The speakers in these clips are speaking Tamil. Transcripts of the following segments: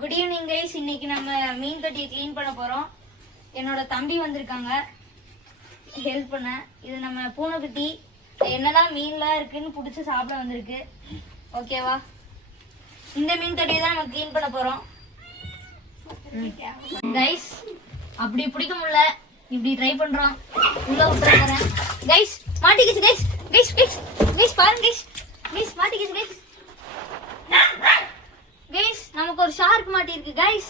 Good evening guys. இன்னைக்கு நம்ம மீன் தொட்டியை க்ளீன் பண்ண போறோம். என்னோட தம்பி வந்திருக்காங்க ஹெல்ப் பண்ண. இது நம்ம பூனைக்குட்டி என்னெல்லாம் மீன்லாம் இருக்குன்னு பிடிச்சி சாப்பிட வந்திருக்கு. ஓகேவா? இந்த மீன் தொட்டியை தான் நம்ம க்ளீன் பண்ண போறோம் கைஸ். அப்படி பிடிக்க முடியல, இப்படி ட்ரை பண்றோம். உள்ள விட்டுற போறேன் கைஸ். மாட்டிக்கிச்சு கைஸ். கைஸ் கைஸ் கைஸ் பாருங்க கைஸ். கைஸ் மாட்டிக்கிச்சு கைஸ். கைஸ் நமக்கு ஒரு ஷார்க் மாட்டிருக்கு கைஸ்.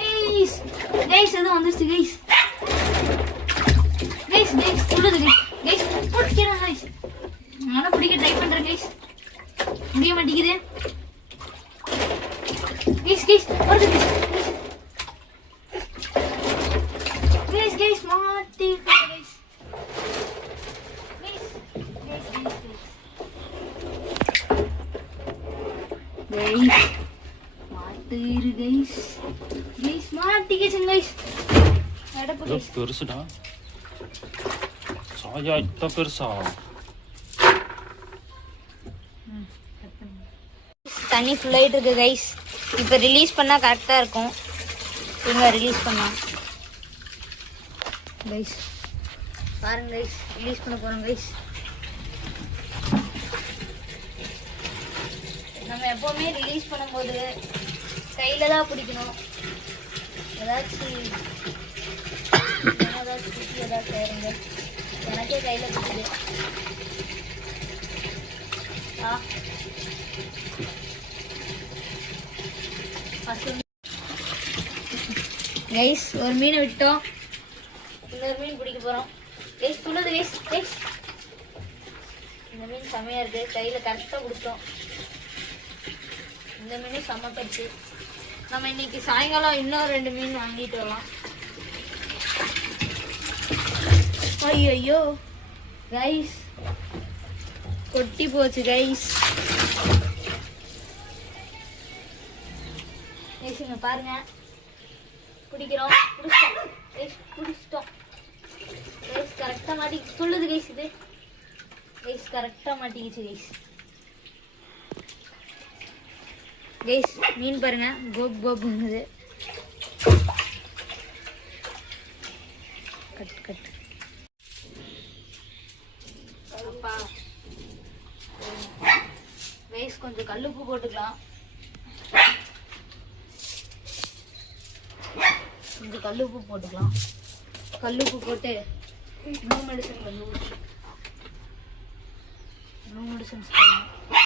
கைஸ் கைஸ் எதுவும் வந்துருச்சு கைஸ். கைஸ் கைஸ் சொல்லுது கைஸ். கைஸ் பிடிக்கிறேன் கைஸ். நானும் பிடிக்க ட்ரை பண்றேன் கைஸ். முடிய மாட்டேங்குது கைஸ். கைஸ் வருது கைஸ். கைஸ் கைஸ் மாட்டி கைஸ். கைஸ் கைஸ் கைஸ் மாட்டிரு கைஸ். கைஸ் மாட்டிக்கிச்சு கைஸ். அடப்பு கைஸ். பெருசுடா. சாயா இத்த பெருசா. தண்ணி ஃபுல் ஆயிட்டு இருக்கு கைஸ். இப்போ ரிலீஸ் பண்ணா கரெக்டா இருக்கும். இங்க ரிலீஸ் பண்ணா கைஸ் பாருங்க கைஸ். ரிலீஸ் பண்ண போறோம் கைஸ். நம்ம எப்பவுமே ரிலீஸ் பண்ணும்போது கையில தான் பிடிக்கணும். ஏதாச்சும் ஏதாச்சும் சேருங்க. எனக்கே கையில பிடிக்குது. கைஸ் ஒரு மீனை விட்டோம். இன்னொரு மீன் பிடிக்க போறோம் கைஸ். துள்ளுது கைஸ். கைஸ் இந்த மீன் செமையா இருக்கு. கையில கரெக்டா பிடிச்சோம். இந்த மீன் செம்ம பறிச்சு. நம்ம இன்னைக்கு சாயங்காலம் இன்னும் 2 மீன் வாங்கிட்டு வரலாம். ஐயோ கைஸ் கொட்டி போச்சு கைஸ். இங்க பாருங்க பிடிக்கிறோம். பிடிச்சிட்டோம் கைஸ். கரெக்டா மாட்டி சொல்லுது கைஸ். இது கைஸ் கரெக்டா மாட்டிக்கிச்சு கைஸ். கைஸ் மீன் பாருங்க கோப் கோப்ங்குது. கட் கட் அப்பா கைஸ் கொஞ்சம் கல்லுப்பு போட்டுக்கலாம். கொஞ்சம் கல்லுப்பு போட்டுக்கலாம். கல்லுப்பு போட்டு நோ மெடிசன் வந்து நோ மெடிசன்ஸ் பண்ணலாம்.